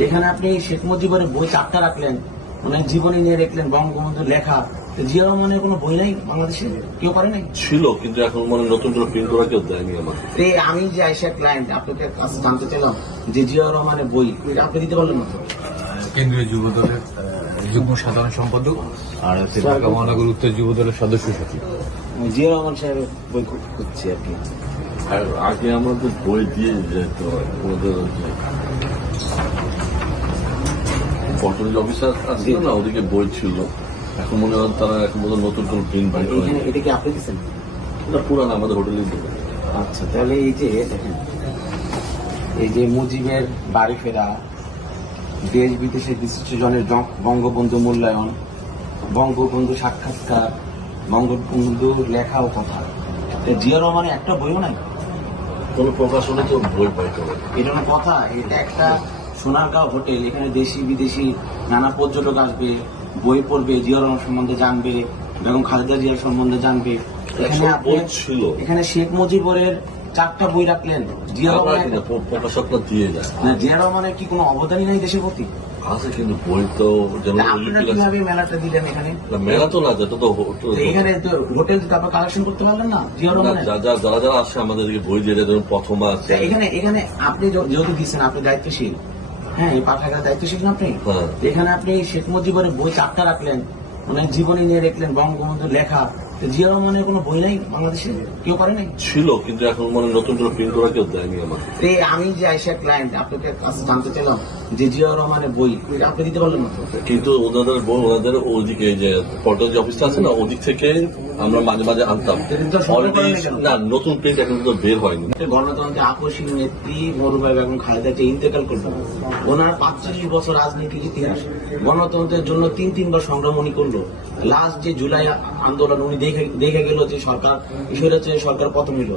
যেখানে আপনি শেখ মুজিবের বই চারটা রাখলেন, মানে জীবনী নিয়ে রাখলেন, বঙ্গবন্ধুর লেখা, জিয়া রহমানের কোনো বই নাই বাংলাদেশে? কেউ করে নাই? ছিল, কিন্তু এখন মানে নতুন করে প্রিন্ট করা কেউ দেয়নি আমার। আমি যে আইসা ক্লায়েন্ট আপনাকে কাছে জানতে চাইলাম যে জিয়া রহমানের বই আপনি দিতে পারলেন না তো? কেন্দ্রীয় যুব দলের যুগ্ম সাধারণ সম্পাদক আর হচ্ছে ঢাকা মহানগর উত্তর যুব দলের সদস্য সচিব। জিয়া রহমান সাহেবের বই খুঁজছি আর কি। আর আগে আমাদের বই দিয়ে যেত আমাদের পটল অফিসার আসছিল না, ওদিকে বই ছিল। এখন মনে হয় তারা এখন বোধ নতুন কোন প্রিন্ট বাই করে। এটা কি আপনি দিচ্ছেন? এটা পুরান আমাদের হোটেলেই দেবে। আচ্ছা, তাহলে এই যে দেখেন, এই যে মুজিবের বাড়ি ফেরা, দেশ বিদেশে বিশিষ্ট জনের বঙ্গবন্ধু মূল্যায়ন, বঙ্গবন্ধু সাক্ষাৎকার, বঙ্গবন্ধুর লেখা ও কথা, জিয়া রহমানের একটা বইও নাই। কোন প্রকাশনে তো বই পাইতে হবে। এটা কোনো কথা? এটা একটা সোনারগাঁও হোটেল, এখানে দেশি বিদেশি নানা পর্যটক আসবে, বই পড়বে, জিয়া রহমান সম্বন্ধে জানবে, বেগম খালেদা জিয়ার সম্বন্ধে জানবে। এখানে বই ছিল, এখানে শেখ মুজিবের চারটা বই রাখলেন, জিয়া রহমানের প্রকাশকরা দিয়ে যায় না। জিয়া রহমানের কি কোনো অবদানই নাই দেশের প্রতি? আছে, কিন্তু বই তো যেমন আপনারা কিভাবে মেলাটা দিলেন এখানে? মেলা তো না, যেটা তো এখানে হোটেল তারপর কালেকশন করতে পারলেন না জিয়া রহমানের? যারা যারা আসে আমাদের বই দিয়ে যায়, যেমন প্রথমা আছে। এখানে আপনি যেহেতু দিচ্ছেন, আপনি দায়িত্বশীল, হ্যাঁ, এই পাঠাগার দায়িত্বশীল না আপনি? হ্যাঁ। এখানে আপনি শেখ মুজিবের বই চারটা রাখলেন, মানে জীবনী নিয়ে রাখলেন, বঙ্গবন্ধুর লেখা, জিয়া রহমানের কোনো বই নাই বাংলাদেশে? কেউ করে নাই? ছিল, কিন্তু এখন মানে নতুন করে প্রিন্ট করা কেউ দেয়নি আমার। আমি যে আইসা ক্লায়েন্ট আপনাকে কাছে জানতে চাইলাম যে জিয়া রহমানের বই আপনি দিতে পারলেন না তো? কিন্তু ওনাদের বই ওনাদের ওদিকে যে পর্টাল যে অফিসটা আছে না, ওদিক থেকে আমরা মাঝে মাঝে আনতাম। না, নতুন প্রিন্ট এখন তো বের হয়নি। গণতন্ত্রের আকর্ষণ নেত্রী মরুভাই বেগম খালেদা জিয়া ইন্তেকাল করলেন। ওনার 45 বছর রাজনীতির ইতিহাস, গণতন্ত্রের জন্য তিনবার সংগ্রাম উনি করলো। লাস্ট যে জুলাই আন্দোলন উনি দেখে গেল যে সরকার স্বৈরাচারী সরকার পতন হইল,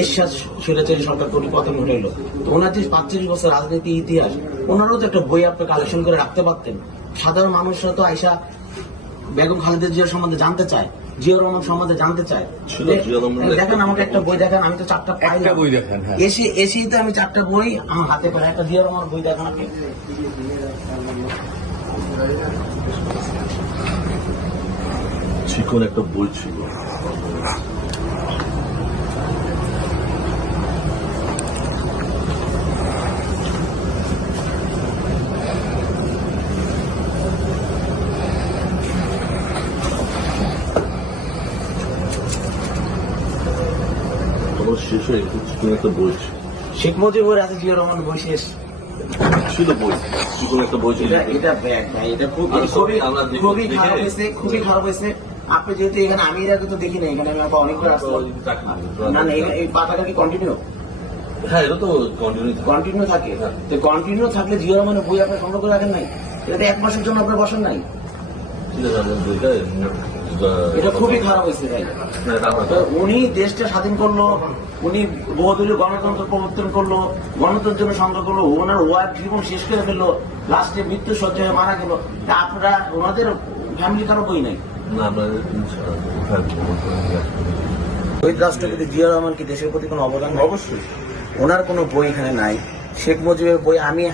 এরশাদ স্বৈরাচারী সরকার পতন ঘটাইল। তো ওনার যে 45 বছর রাজনীতি ইতিহাস, ওনারও তো একটা বই আপনি কালেকশন করে রাখতে পারতেন। সাধারণ মানুষরা তো আইসা বেগম খালেদা জিয়ার সম্বন্ধে জানতে চায়, জিয়া রহমান সম্বন্ধে জানতে চায়। দেখেন আমাকে একটা বই দেখান, আমি তো চারটা পাইলাম। বই দেখান, হ্যাঁ। এসেই তো আমি চারটা বই আমার হাতে পাই। একটা জিয়া রহমান বই দেখান আপনি। চিকন একটা বই ছিল। শেষ হয়ে চিকন একটা বই ছিল। শেখ মুজিবের আছে জিয়া রহমান বই শেষ ছিল বই, চিকন একটা বই ছিল। এটা ব্যাগ ভাই, এটা খুবই খারাপ হয়েছে, খুবই খারাপ হয়েছে। আপনি যেহেতু এখানে, আমি এর আগে তো দেখি না, এখানে আমি অনেকবার আসলাম। না না, এই পাতাটা কি কন্টিনিউ? হ্যাঁ, এটা তো কন্টিনিউ থাকে। তো কন্টিনিউ থাকলে জিয়া রহমানের বই আপনার সংগ্রহ করে রাখেন নাই? এটা 1 মাসের জন্য আপনার বসেন নাই? এটা খুবই খারাপ হয়েছে ভাই। উনি দেশটা স্বাধীন করলো, উনি বহুদলীয় গণতন্ত্র প্রবর্তন করলো, গণতন্ত্রের জন্য সংগ্রাম করলো, ওনার ওয়াইফ জীবন শেষ করে ফেললো, লাস্টে মৃত্যু সজ্জায় মারা গেল। আপনারা ওনাদের ফ্যামিলি কারো বই নাই? শহীদ রাষ্ট্রপতি জিয়া রহমান কি দেশের প্রতি কোনো অবদান? অবশ্যই। ওনার কোনো বই এখানে নাই। শেখ মুজিবের বই আমি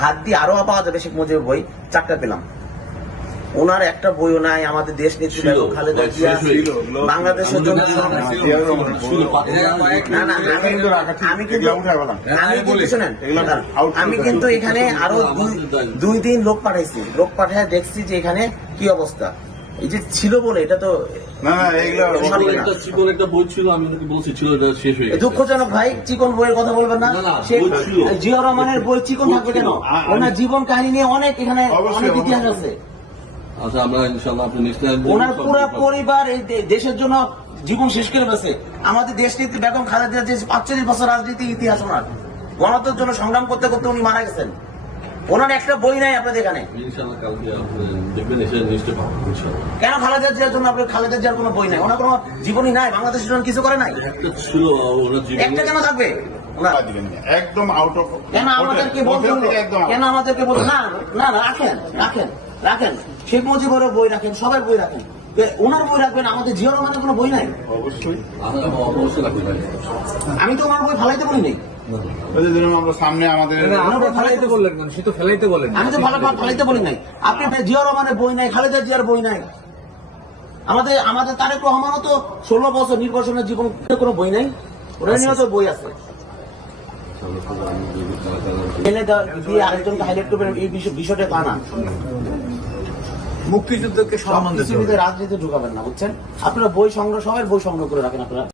হাত দিয়ে আরো পাওয়া যাবে। শেখ মুজিবের বই 4টা পেলাম, ওনার একটা বইও নাই। আমাদের দেশ নেত্রী বেগম খালেদা জিয়া বাংলাদেশের জন্য আমি কিন্তু এখানে আরো 2-3 লোক পাঠাইছি, লোক পাঠায় দেখছি যে এখানে কি অবস্থা। এই যে ছিল বলে এটা তো দুঃখজনক ভাই। চিকন বইয়ের কথা বলবেন না। জিয়া রহমানের বই চিকন থাকবে কেন? ওনার জীবন কাহিনী নিয়ে অনেক এখানে অনেক ইতিহাস আছে। আচ্ছা, আমরা ইনশাআল্লাহ আপনি ওনার পুরো পরিবার এই দেশের জন্য জীবন শেষ করে ফেলেছে। আমাদের দেশ নেত্রী বেগম খালেদা যে 45 বছর রাজনীতি ইতিহাস, ওনার গণতন্ত্রের জন্য সংগ্রাম করতে করতে উনি মারা গেছেন। ওনার একটা বই নাই আপনাদের এখানে। কেন খালেদা জিয়ার জন্য আপনার খালেদা জিয়ার কোনো বই নাই? ওনার কোনো জীবনী নাই? বাংলাদেশের জন্য কিছু করে নাই? একটা কেন থাকবে? একদম আউট অফ। কেন আমাদেরকে বলতে না না না, রাখেন রাখেন রাখেন। শেখ মুজিবের বই রাখেন, সবার বই রাখেন, ওনার বই রাখবেন। আমাদের জিয়া রহমানের কোনো বই নাই? অবশ্যই। আমি তো ওনার বই ফালাইতে বলি নাই। আমরা সামনে আমাদের আমরা ফেলাইতে বললেন কেন? সে তো ফেলাইতে বলেন। আমি তো ফালাইতে বলি নাই। আপনি জিয়া রহমানের বই নাই, খালেদা জিয়ার বই নাই। আমাদের তারেক রহমানও তো 16 বছর নির্বাচনের জীবন কোনো বই নাই, ওরা নিয়েও তো বই আছে। এনে দিয়ে আরেকজনকে হাইলাইট করবেন এই বিষয়টা তা না। মুক্তিযুদ্ধকে সম্মান দিতে হবে। রাজনীতি ঢুকাবেন না, বুঝছেন? আপনারা বই সংগ্রহ, সবাই বই সংগ্রহ করে রাখেন আপনারা।